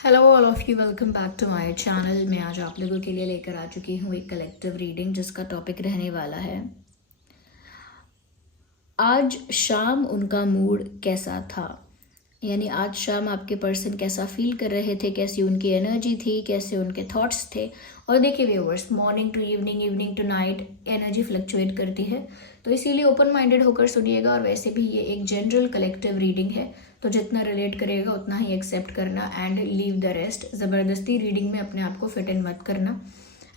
Hello all of you, welcome back to my channel. मैं आज आप लोगों के लिए लेकर आ चुकी हूँ एक कलेक्टिव रीडिंग जिसका टॉपिक रहने वाला है आज शाम उनका मूड कैसा था। यानी आज शाम आपके पर्सन कैसा फील कर रहे थे, कैसी उनकी एनर्जी थी, कैसे उनके थॉट्स थे। और देखिए viewers, morning to evening, evening to night energy fluctuate करती है, तो इसीलिए ओपन माइंडेड होकर सुनिएगा। और वैसे भी ये एक जनरल कलेक्टिव रीडिंग है, तो जितना रिलेट करेगा उतना ही एक्सेप्ट करना एंड लीव द रेस्ट। ज़बरदस्ती रीडिंग में अपने आप को फिट इन मत करना।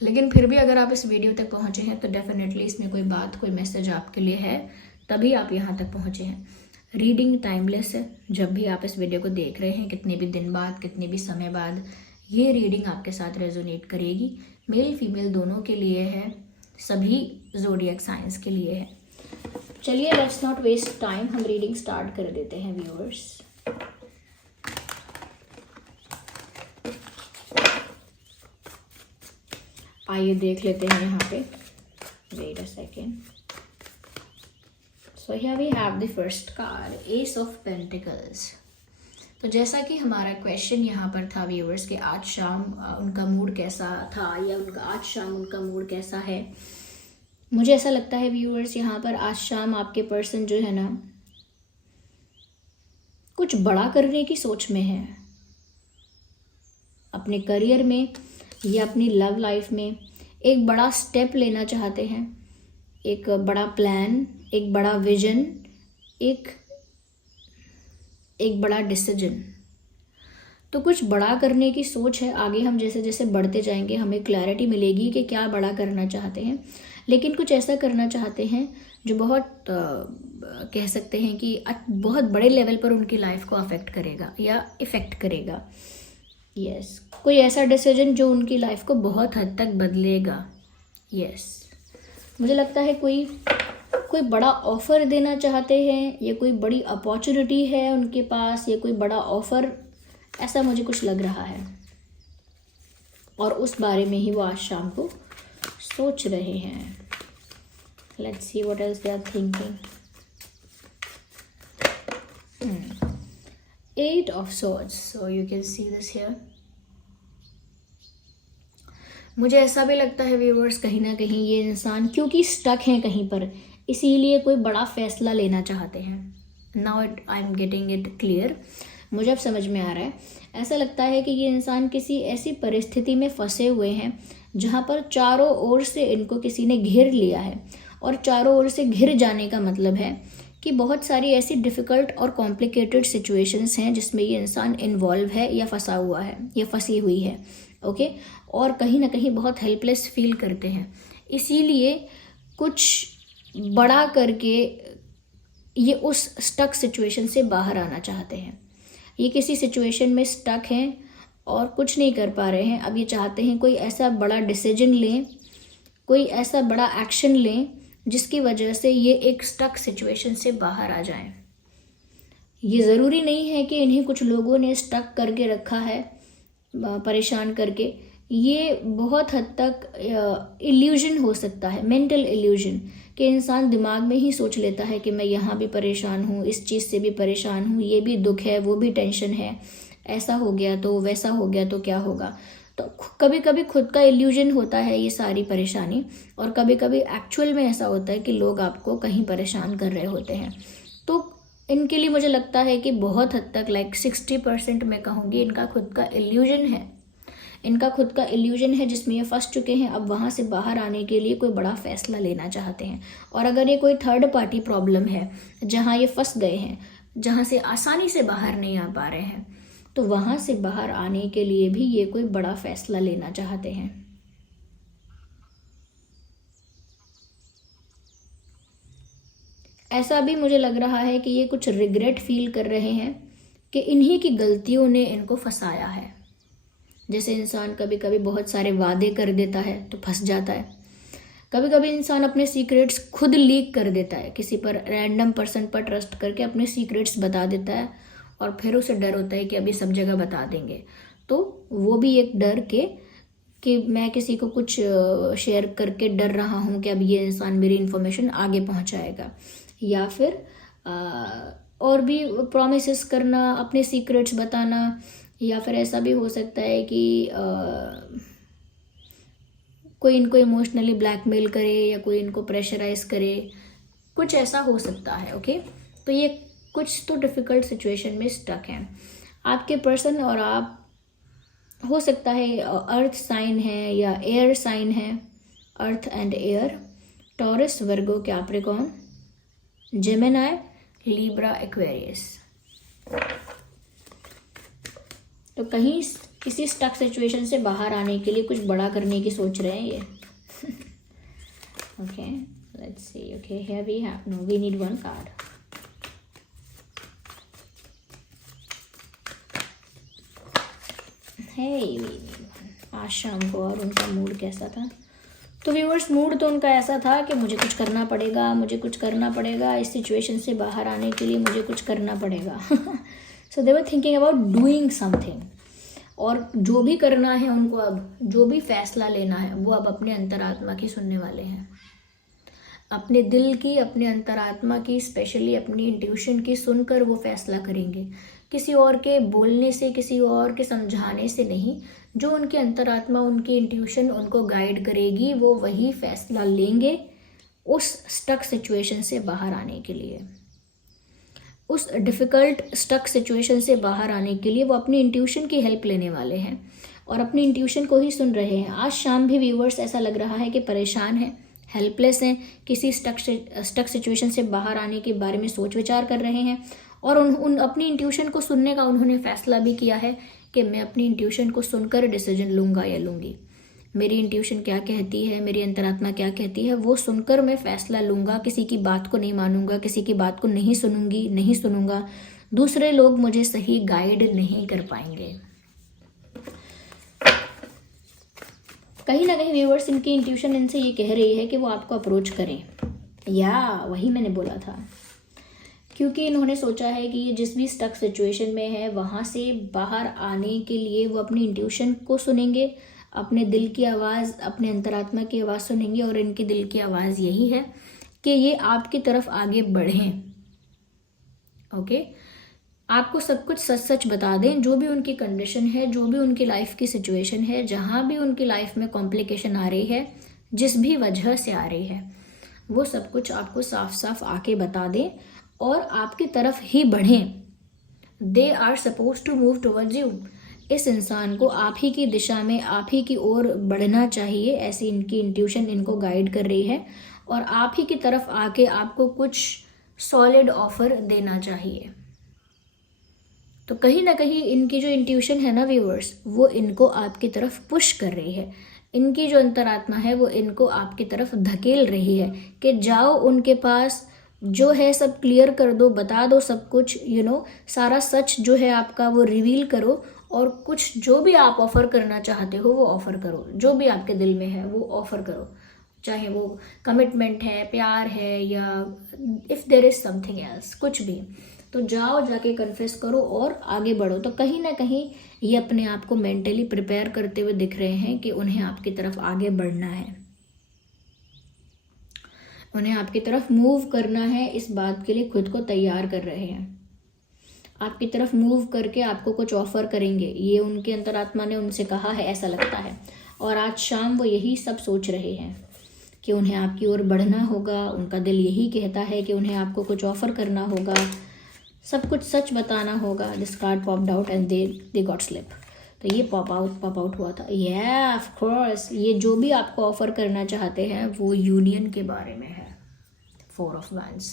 लेकिन फिर भी अगर आप इस वीडियो तक पहुँचे हैं तो डेफिनेटली इसमें कोई बात, कोई मैसेज आपके लिए है, तभी आप यहाँ तक पहुँचे हैं। रीडिंग टाइमलेस है। जब भी आप इस वीडियो को देख रहे हैं, कितने भी दिन बाद, कितने भी समय बाद, ये रीडिंग आपके साथ रेजोनेट करेगी। मेल फीमेल दोनों के लिए है, सभी ज़ोडिएक साइंस के लिए है। चलिए लेट्स नॉट वेस्ट टाइम, हम रीडिंग स्टार्ट कर देते हैं व्यूअर्स। आइए देख लेते हैं यहाँ पे। Wait a second. So here we have the first card, ace of pentacles. तो जैसा कि हमारा क्वेश्चन यहाँ पर था व्यूअर्स कि आज शाम उनका मूड कैसा था, या आज शाम उनका मूड कैसा है। मुझे ऐसा लगता है व्यूअर्स, यहाँ पर आज शाम आपके पर्सन जो है ना, कुछ बड़ा करने की सोच में है। अपने करियर में या अपनी लव लाइफ में एक बड़ा स्टेप लेना चाहते हैं, एक बड़ा प्लान, एक बड़ा विजन, एक बड़ा डिसीजन। तो कुछ बड़ा करने की सोच है। आगे हम जैसे जैसे बढ़ते जाएंगे हमें क्लैरिटी मिलेगी कि क्या बड़ा करना चाहते हैं। लेकिन कुछ ऐसा करना चाहते हैं जो बहुत कह सकते हैं कि बहुत बड़े लेवल पर उनकी लाइफ को अफेक्ट करेगा या इफ़ेक्ट करेगा। यस, कोई ऐसा डिसीजन जो उनकी लाइफ को बहुत हद तक बदलेगा। यस, मुझे लगता है कोई बड़ा ऑफ़र देना चाहते हैं, या कोई बड़ी अपॉर्चुनिटी है उनके पास, या कोई बड़ा ऑफ़र, ऐसा मुझे कुछ लग रहा है। और उस बारे में ही वो आज शाम को सोच रहे हैं। Let's see what else they are thinking. 8 of swords, so you can see this here। मुझे ऐसा भी लगता है व्यूअर्स, कहीं ना कहीं ये इंसान क्योंकि स्टक हैं कहीं पर, इसीलिए कोई बड़ा फैसला लेना चाहते हैं। Now I am getting it clear, मुझे अब समझ में आ रहा है। ऐसा लगता है कि ये इंसान किसी ऐसी परिस्थिति में फंसे हुए हैं जहाँ पर चारों ओर से इनको किसी ने घेर लिया है। और चारों ओर से घिर जाने का मतलब है कि बहुत सारी ऐसी डिफ़िकल्ट और कॉम्प्लिकेटेड सिचुएशंस हैं जिसमें ये इंसान इन्वॉल्व है या फंसा हुआ है या फंसी हुई है। ओके, और कहीं ना कहीं बहुत हेल्पलेस फील करते हैं। इसीलिए कुछ बड़ा करके ये उस स्टक सिचुएशन से बाहर आना चाहते हैं। ये किसी सिचुएशन में स्टक हैं और कुछ नहीं कर पा रहे हैं। अब ये चाहते हैं कोई ऐसा बड़ा डिसीजन लें, कोई ऐसा बड़ा एक्शन लें जिसकी वजह से ये एक स्टक सिचुएशन से बाहर आ जाएं। ये ज़रूरी नहीं है कि इन्हें कुछ लोगों ने स्टक करके रखा है, परेशान करके। ये बहुत हद तक इल्यूजन हो सकता है, मेंटल इल्यूजन, कि इंसान दिमाग में ही सोच लेता है कि मैं यहाँ भी परेशान हूँ, इस चीज़ से भी परेशान हूँ, ये भी दुख है, वो भी टेंशन है, ऐसा हो गया तो वैसा हो गया तो क्या होगा। तो कभी कभी खुद का इल्यूजन होता है ये सारी परेशानी, और कभी कभी एक्चुअल में ऐसा होता है कि लोग आपको कहीं परेशान कर रहे होते हैं। तो इनके लिए मुझे लगता है कि बहुत हद तक 60% मैं कहूँगी इनका खुद का इल्यूजन है। इनका खुद का इल्यूजन है जिसमें ये फंस चुके हैं। अब वहाँ से बाहर आने के लिए कोई बड़ा फैसला लेना चाहते हैं। और अगर ये कोई थर्ड पार्टी प्रॉब्लम है जहाँ ये फंस गए हैं, जहाँ से आसानी से बाहर नहीं आ पा रहे हैं, तो वहाँ से बाहर आने के लिए भी ये कोई बड़ा फैसला लेना चाहते हैं। ऐसा भी मुझे लग रहा है कि ये कुछ रिग्रेट फील कर रहे हैं कि इन्हीं की गलतियों ने इनको फंसाया है। जैसे इंसान कभी कभी बहुत सारे वादे कर देता है तो फंस जाता है। कभी कभी इंसान अपने सीक्रेट्स खुद लीक कर देता है, किसी पर रैंडम पर्सन पर ट्रस्ट करके अपने सीक्रेट्स बता देता है, और फिर उसे डर होता है कि अभी सब जगह बता देंगे। तो वो भी एक डर कि मैं किसी को कुछ शेयर करके डर रहा हूँ कि अब ये इंसान मेरी इन्फॉर्मेशन आगे पहुँचाएगा। या फिर और भी प्रॉमिसेस करना, अपने सीक्रेट्स बताना, या फिर ऐसा भी हो सकता है कि कोई इनको इमोशनली ब्लैकमेल करे या कोई इनको प्रेशराइज करे, कुछ ऐसा हो सकता है। ओके, तो ये कुछ तो डिफ़िकल्ट सिचुएशन में स्टक हैं आपके पर्सन, और आप हो सकता है अर्थ साइन है या एयर साइन है, earth and air, taurus, Virgo, Capricorn, Gemini, Libra, Aquarius. तो कहीं किसी स्टक सिचुएशन से बाहर आने के लिए कुछ बड़ा करने की सोच रहे हैं ये। Okay, let's see. Okay, here we have, no, we need one card. आज शाम को और उनका मूड कैसा था? तो व्यूअर्स, मूड तो उनका ऐसा था कि मुझे कुछ करना पड़ेगा, मुझे कुछ करना पड़ेगा, इस सिचुएशन से बाहर आने के लिए मुझे कुछ करना पड़ेगा। So they were thinking about doing something, और जो भी करना है उनको, अब जो भी फैसला लेना है वो अब अपने अंतरात्मा की सुनने वाले हैं, अपने दिल की, अपने अंतरात्मा की, स्पेशली अपनी इंट्यूशन की सुनकर वो फैसला करेंगे, किसी और के बोलने से, किसी और के समझाने से नहीं। जो उनके अंतरात्मा, उनकी इंट्यूशन उनको गाइड करेगी, वो वही फैसला लेंगे उस स्टक सिचुएशन से बाहर आने के लिए। उस डिफ़िकल्ट स्टक सिचुएशन से बाहर आने के लिए वो अपनी इंट्यूशन की हेल्प लेने वाले हैं और अपनी इंट्यूशन को ही सुन रहे हैं। आज शाम भी व्यूवर्स ऐसा लग रहा है कि परेशान हैं, हेल्पलेस हैं, किसी स्टक सिचुएशन से बाहर आने के बारे में सोच विचार कर रहे हैं, और उन अपनी इंट्यूशन को सुनने का उन्होंने फैसला भी किया है कि मैं अपनी इंट्यूशन को सुनकर डिसीजन लूँगा या लूँगी। मेरी इंट्यूशन क्या कहती है, मेरी अंतरात्मा क्या कहती है, वो सुनकर मैं फ़ैसला लूँगा। किसी की बात को नहीं मानूंगा, किसी की बात को नहीं सुनूंगी, नहीं सुनूंगा। दूसरे लोग मुझे सही गाइड नहीं कर पाएंगे। कहीं ना कहीं व्यूअर्स, इनकी इंट्यूशन इनसे ये कह रही है कि वो आपको अप्रोच करें, या वही मैंने बोला था, क्योंकि इन्होंने सोचा है कि ये जिस भी स्टक सिचुएशन में है वहाँ से बाहर आने के लिए वो अपनी इंट्यूशन को सुनेंगे, अपने दिल की आवाज़, अपने अंतरात्मा की आवाज़ सुनेंगे, और इनकी दिल की आवाज़ यही है कि ये आपकी तरफ आगे बढ़ें। ओके, आपको सब कुछ सच सच बता दें, जो भी उनकी कंडीशन है, जो भी उनकी लाइफ की सिचुएशन है, जहाँ भी उनकी लाइफ में कॉम्प्लिकेशन आ रही है, जिस भी वजह से आ रही है, वो सब कुछ आपको साफ साफ आके बता दें और आपकी तरफ ही बढ़ें। They are suppose to move towards you. इस इंसान को आप ही की दिशा में, आप ही की ओर बढ़ना चाहिए, ऐसी इनकी इंट्यूशन इनको गाइड कर रही है, और आप ही की तरफ आके आपको कुछ सॉलिड ऑफर देना चाहिए। तो कहीं ना कहीं इनकी जो इंट्यूशन है ना व्यूअर्स, वो इनको आपकी तरफ पुश कर रही है। इनकी जो अंतरात्मा है वो इनको आपकी तरफ धकेल रही है कि जाओ उनके पास, जो है सब क्लियर कर दो, बता दो सब कुछ, सारा सच जो है आपका वो रिवील करो, और कुछ जो भी आप ऑफ़र करना चाहते हो वो ऑफ़र करो, जो भी आपके दिल में है वो ऑफ़र करो, चाहे वो कमिटमेंट है, प्यार है, या if there is something else, कुछ भी। तो जाओ, जाके कन्फेस करो और आगे बढ़ो। तो कहीं ना कहीं ये अपने आप को मेंटली प्रिपेयर करते हुए दिख रहे हैं कि उन्हें आपकी तरफ आगे बढ़ना है, उन्हें आपकी तरफ मूव करना है। इस बात के लिए खुद को तैयार कर रहे हैं, आपकी तरफ मूव करके आपको कुछ ऑफर करेंगे। ये उनके अंतरात्मा ने उनसे कहा है, ऐसा लगता है, और आज शाम वो यही सब सोच रहे हैं कि उन्हें आपकी ओर बढ़ना होगा। उनका दिल यही कहता है कि उन्हें आपको कुछ ऑफर करना होगा, सब कुछ सच बताना होगा। This card popped out and they got slip. तो ये पॉप आउट हुआ था। या ऑफ कोर्स, ये जो भी आपको ऑफर करना चाहते हैं वो यूनियन के बारे में है। 4 ऑफ वैंड्स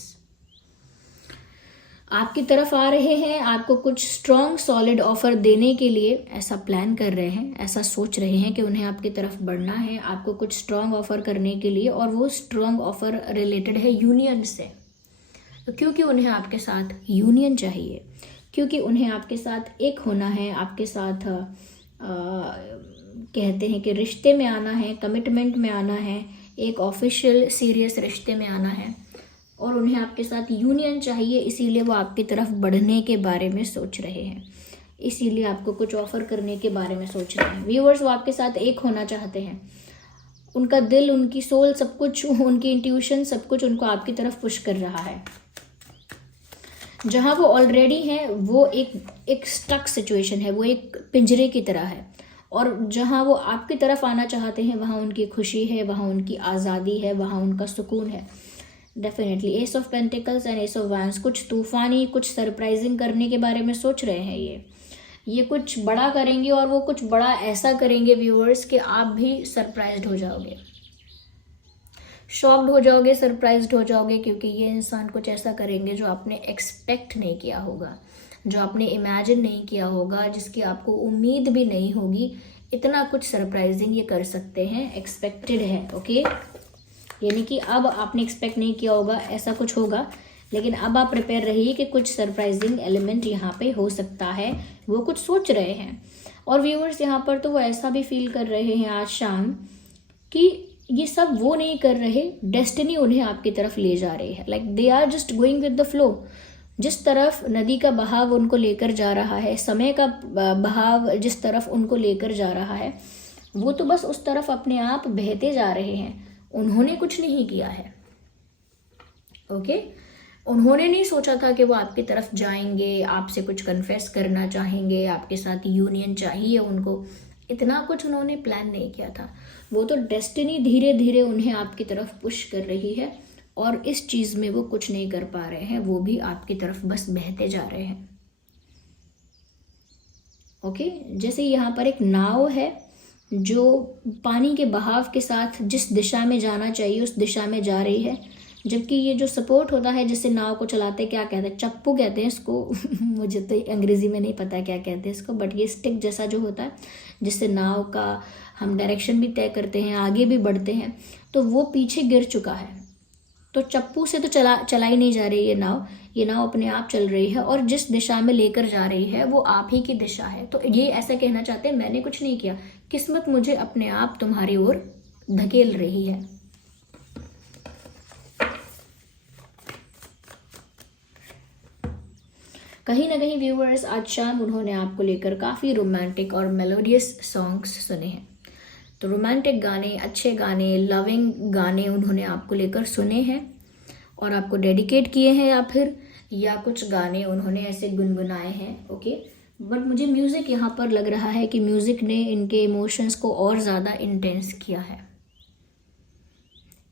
आपकी तरफ आ रहे हैं, आपको कुछ स्ट्रॉन्ग सॉलिड ऑफर देने के लिए ऐसा प्लान कर रहे हैं, ऐसा सोच रहे हैं कि उन्हें आपकी तरफ बढ़ना है, आपको कुछ स्ट्रॉन्ग ऑफर करने के लिए, और वो स्ट्रॉन्ग ऑफर रिलेटेड है यूनियन से। तो क्योंकि उन्हें आपके साथ यूनियन चाहिए, क्योंकि उन्हें आपके साथ एक होना है, आपके साथ कहते हैं कि रिश्ते में आना है, कमिटमेंट में आना है, एक ऑफिशियल सीरियस रिश्ते में आना है, और उन्हें आपके साथ यूनियन चाहिए। इसीलिए वो आपकी तरफ बढ़ने के बारे में सोच रहे हैं, इसीलिए आपको कुछ ऑफर करने के बारे में सोच रहे हैं। व्यूअर्स, वो आपके साथ एक होना चाहते हैं। उनका दिल, उनकी सोल, सब कुछ, उनकी इंट्यूशन, सब कुछ उनको आपकी तरफ पुश कर रहा है। जहाँ वो ऑलरेडी हैं वो एक स्टक सिचुएशन है, वो एक पिंजरे की तरह है, और जहाँ वो आपकी तरफ आना चाहते हैं वहाँ उनकी खुशी है, वहाँ उनकी आज़ादी है, वहाँ उनका सुकून है। Definitely S of pentacles and S of wands कुछ तूफ़ानी, कुछ सरप्राइजिंग करने के बारे में सोच रहे हैं। ये कुछ बड़ा करेंगे, और वो कुछ बड़ा ऐसा करेंगे व्यूअर्स कि आप भी सरप्राइज्ड हो जाओगे, शॉक्ड हो जाओगे, सरप्राइज्ड हो जाओगे, क्योंकि ये इंसान कुछ ऐसा करेंगे जो आपने एक्सपेक्ट नहीं किया होगा, जो आपने इमेजिन नहीं किया होगा, जिसकी आपको उम्मीद भी नहीं होगी। इतना कुछ सरप्राइजिंग ये कर सकते हैं, एक्सपेक्टेड है। ओके, यानी कि अब आपने एक्सपेक्ट नहीं किया होगा ऐसा कुछ होगा, लेकिन अब आप प्रिपेयर रहिए कि कुछ सरप्राइजिंग एलिमेंट यहाँ पे हो सकता है, वो कुछ सोच रहे हैं। और व्यूअर्स यहाँ पर तो वो ऐसा भी फील कर रहे हैं आज शाम कि ये सब वो नहीं कर रहे, डेस्टिनी उन्हें आपकी तरफ ले जा रही है। Like they are just going with the flow. जिस तरफ नदी का बहाव उनको लेकर जा रहा है, समय का बहाव जिस तरफ उनको लेकर जा रहा है, वो तो बस उस तरफ अपने आप बहते जा रहे हैं। उन्होंने कुछ नहीं किया है। ओके, उन्होंने नहीं सोचा था कि वो आपकी तरफ जाएंगे, आपसे कुछ कन्फेस करना चाहेंगे, आपके साथ यूनियन चाहिए उनको। इतना कुछ उन्होंने प्लान नहीं किया था। वो तो डेस्टिनी धीरे धीरे उन्हें आपकी तरफ पुश कर रही है, और इस चीज़ में वो कुछ नहीं कर पा रहे हैं, वो भी आपकी तरफ बस बहते जा रहे हैं। ओके, जैसे यहाँ पर एक नाव है जो पानी के बहाव के साथ जिस दिशा में जाना चाहिए उस दिशा में जा रही है, जबकि ये जो सपोर्ट होता है जिससे नाव को चलाते, क्या कहते हैं, चप्पू कहते हैं इसको मुझे तो अंग्रेज़ी में नहीं पता क्या कहते हैं इसको, बट ये स्टिक जैसा जो होता है जिससे नाव का हम डायरेक्शन भी तय करते हैं, आगे भी बढ़ते हैं, तो वो पीछे गिर चुका है। तो चप्पू से तो चलाई नहीं जा रही ये नाव अपने आप चल रही है, और जिस दिशा में लेकर जा रही है वो आप ही की दिशा है। तो ये ऐसा कहना चाहते हैं, मैंने कुछ नहीं किया, किस्मत मुझे अपने आप तुम्हारी ओर धकेल रही है। कहीं ना कहीं व्यूअर्स आज शाम उन्होंने आपको लेकर काफ़ी रोमांटिक और मेलोडियस सॉन्ग्स सुने हैं। तो रोमांटिक गाने, अच्छे गाने, लविंग गाने उन्होंने आपको लेकर सुने हैं और आपको डेडिकेट किए हैं, या कुछ गाने उन्होंने ऐसे गुनगुनाए हैं। ओके, बट मुझे म्यूज़िक यहाँ पर लग रहा है कि म्यूज़िक ने इनके इमोशंस को और ज़्यादा इंटेंस किया है।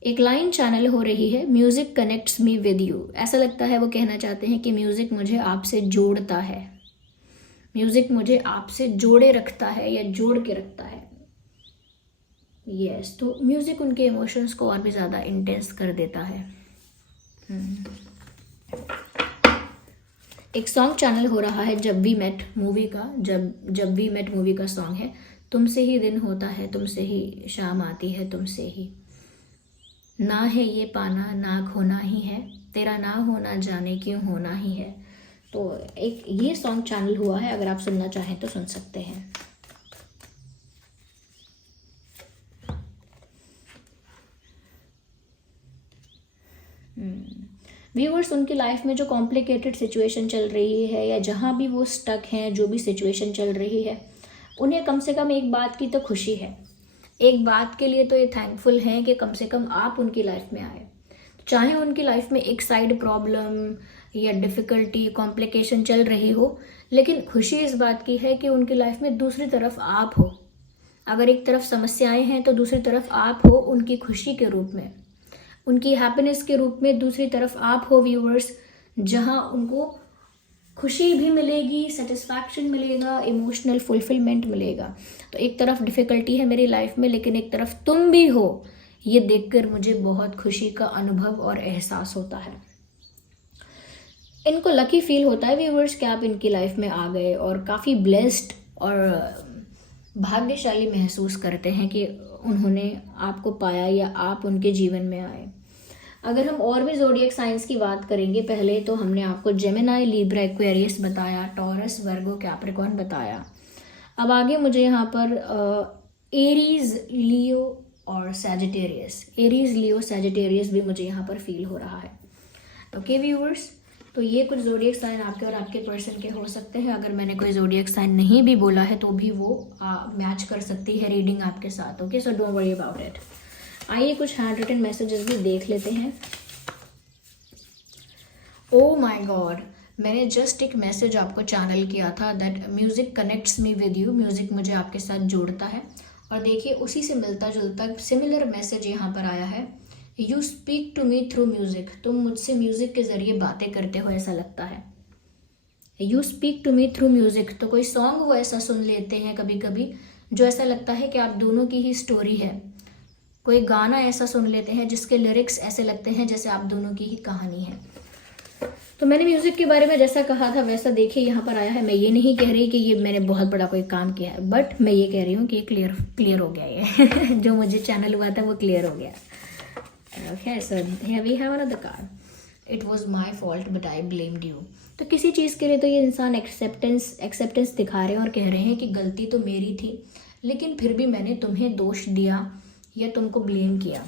एक लाइन चैनल हो रही है, music connects me with you. ऐसा लगता है वो कहना चाहते हैं कि म्यूज़िक मुझे आपसे जोड़ता है, म्यूज़िक मुझे आपसे जोड़े रखता है या जोड़ के रखता है। यस, तो म्यूज़िक उनके इमोशंस को और भी ज़्यादा इंटेंस कर देता है। एक सॉन्ग चैनल हो रहा है जब वी मेट मूवी का, जब वी मेट मूवी का सॉन्ग है, तुमसे ही दिन होता है, तुमसे ही शाम आती है, तुमसे ही ना है ये पाना, ना खोना ही है, तेरा ना होना जाने क्यों होना ही है। तो एक ये सॉन्ग चैनल हुआ है, अगर आप सुनना चाहें तो सुन सकते हैं। व्यूअर्स, उनकी लाइफ में जो कॉम्प्लिकेटेड सिचुएशन चल रही है, या जहाँ भी वो स्टक हैं, जो भी सिचुएशन चल रही है, उन्हें कम से कम एक बात की तो खुशी है, एक बात के लिए तो ये थैंकफुल हैं कि कम से कम आप उनकी लाइफ में आए। चाहे उनकी लाइफ में एक साइड प्रॉब्लम या डिफ़िकल्टी, कॉम्प्लिकेशन चल रही हो, लेकिन खुशी इस बात की है कि उनकी लाइफ में दूसरी तरफ आप हो। अगर एक तरफ समस्याएं हैं तो दूसरी तरफ आप हो उनकी खुशी के रूप में, उनकी हैप्पीनेस के रूप में दूसरी तरफ आप हो व्यूअर्स, जहां उनको खुशी भी मिलेगी, सेटिस्फैक्शन मिलेगा, इमोशनल फुलफिलमेंट मिलेगा। तो एक तरफ डिफ़िकल्टी है मेरी लाइफ में, लेकिन एक तरफ तुम भी हो, ये देखकर मुझे बहुत खुशी का अनुभव और एहसास होता है। इनको लकी फील होता है व्यूअर्स कि आप इनकी लाइफ में आ गए, और काफ़ी ब्लेस्ड और भाग्यशाली महसूस करते हैं कि उन्होंने आपको पाया या आप उनके जीवन में आए। अगर हम और भी ज़ोडिएक साइंस की बात करेंगे, पहले तो हमने आपको जेमिनाई, लिब्रा, एक्वेरियस बताया, टॉरस, वर्गो, कैप्रिकॉर्न बताया। अब आगे मुझे यहाँ पर एरीज, लियो और सैजिटेरियस, एरीज, लियो, सैजिटेरियस भी मुझे यहाँ पर फील हो रहा है। ओके व्यूअर्स, तो ये कुछ ज़ोडिएक साइन आपके और आपके पर्सन के हो सकते हैं। अगर मैंने कोई ज़ोडिएक साइन नहीं भी बोला है तो भी वो मैच कर सकती है रीडिंग आपके साथ। Okay, so don't worry about it. आइए कुछ हैंड रिटन मैसेजेस भी देख लेते हैं। ओ माय गॉड, मैंने जस्ट एक मैसेज आपको चैनल किया था that music connects me with you, music मुझे आपके साथ जोड़ता है। और देखिए उसी से मिलता जुलता सिमिलर मैसेज यहाँ पर आया है, you speak to me through music, तुम मुझसे म्यूज़िक के ज़रिए बातें करते हो ऐसा लगता है। You speak to me through music, तो कोई सॉन्ग वो ऐसा सुन लेते हैं कभी कभी जो ऐसा लगता है कि आप दोनों की ही स्टोरी है। कोई गाना ऐसा सुन लेते हैं जिसके लिरिक्स ऐसे लगते हैं जैसे आप दोनों की ही कहानी है। तो मैंने म्यूज़िक के बारे में जैसा कहा था वैसा देखिए यहाँ पर आया है। मैं ये नहीं कह रही कि ये मैंने बहुत बड़ा कोई काम किया है, बट मैं ये कह रही हूँ कि क्लियर हो गया ये जो मुझे चैनल हुआ था वो क्लियर हो गया। Okay, so we have another card, it was my fault but I blamed you. तो किसी चीज़ के लिए तो ये इंसान एक्सेप्टेंस दिखा रहे हैं और कह रहे हैं कि गलती तो मेरी थी, लेकिन फिर भी मैंने तुम्हें दोष दिया या तुमको ब्लेम किया।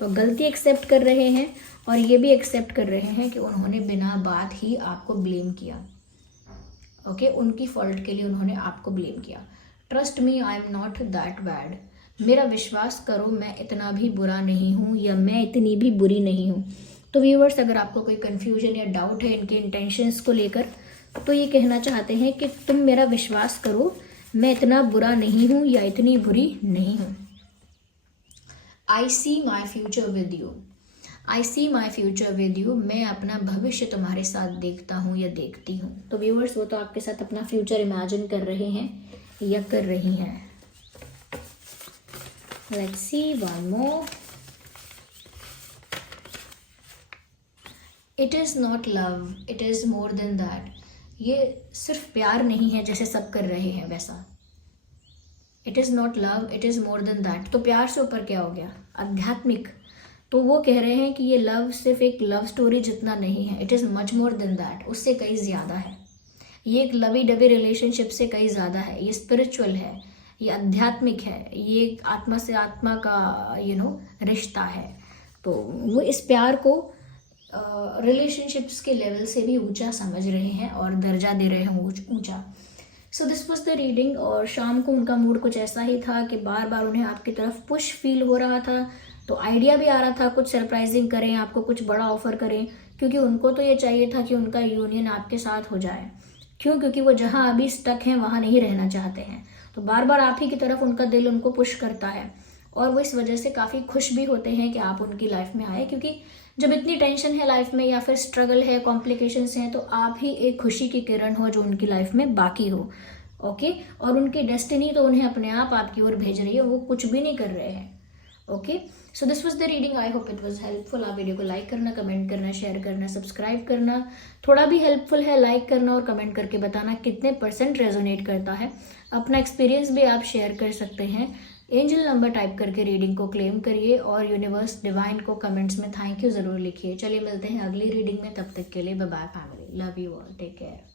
तो गलती एक्सेप्ट कर रहे हैं और ये भी एक्सेप्ट कर रहे हैं कि उन्होंने बिना बात ही आपको ब्लेम किया। ओके, उनकी फॉल्ट के लिए उन्होंने आपको ब्लेम किया। Trust me, I am not that bad, मेरा विश्वास करो मैं इतना भी बुरा नहीं हूँ या मैं इतनी भी बुरी नहीं हूँ। तो व्यूअर्स, अगर आपको कोई कन्फ्यूजन या डाउट है इनके इंटेंशंस को लेकर, तो ये कहना चाहते हैं कि तुम मेरा विश्वास करो, मैं इतना बुरा नहीं हूँ या इतनी बुरी नहीं हूँ। I see my future with you, I see my future with you, मैं अपना भविष्य तुम्हारे साथ देखता हूँ या देखती हूँ। तो व्यूअर्स, वो तो आपके साथ अपना फ्यूचर इमेजिन कर रहे हैं या कर रही हैं। Let's C one more. It is not love, it is more than that, ये सिर्फ प्यार नहीं है जैसे सब कर रहे हैं वैसा। It is not love, it is more than that, तो प्यार से ऊपर क्या हो गया? आध्यात्मिक। तो वो कह रहे हैं कि ये लव सिर्फ एक लव स्टोरी जितना नहीं है, it is much more than that, उससे कई ज़्यादा है। ये एक लवी डबी रिलेशनशिप से कई ज़्यादा है, ये स्पिरिचुअल है, ये आध्यात्मिक है, ये आत्मा से आत्मा का रिश्ता है। तो वो इस प्यार को रिलेशनशिप्स के लेवल से भी ऊंचा समझ रहे हैं और दर्जा दे रहे हैं ऊंचा। So this was the reading. और शाम को उनका मूड कुछ ऐसा ही था कि बार बार उन्हें आपकी तरफ पुश फील हो रहा था। तो आइडिया भी आ रहा था कुछ सरप्राइजिंग करें, आपको कुछ बड़ा ऑफर करें, क्योंकि उनको तो ये चाहिए था कि उनका यूनियन आपके साथ हो जाए। क्यों? क्योंकि वो जहाँ अभी स्टक हैं वहाँ नहीं रहना चाहते हैं। तो बार बार आप ही की तरफ उनका दिल उनको पुश करता है और वो इस वजह से काफ़ी खुश भी होते हैं कि आप उनकी लाइफ में आए, क्योंकि जब इतनी टेंशन है लाइफ में या फिर स्ट्रगल है, कॉम्प्लिकेशंस हैं, तो आप ही एक खुशी की किरण हो जो उनकी लाइफ में बाकी हो। ओके, और उनकी डेस्टिनी तो उन्हें अपने आप आपकी ओर भेज रही है, वो कुछ भी नहीं कर रहे हैं। Okay, so this was the reading, I hope it was helpful. आप वीडियो को लाइक करना, कमेंट करना, शेयर करना, सब्सक्राइब करना, थोड़ा भी हेल्पफुल है लाइक करना और कमेंट करके बताना कितने % रेजोनेट करता है। अपना एक्सपीरियंस भी आप शेयर कर सकते हैं। एंजल नंबर टाइप करके रीडिंग को क्लेम करिए और यूनिवर्स डिवाइन को कमेंट्स में थैंक यू ज़रूर लिखिए। चलिए मिलते हैं अगली रीडिंग में, तब तक के लिए bye bye family, love you all, take care.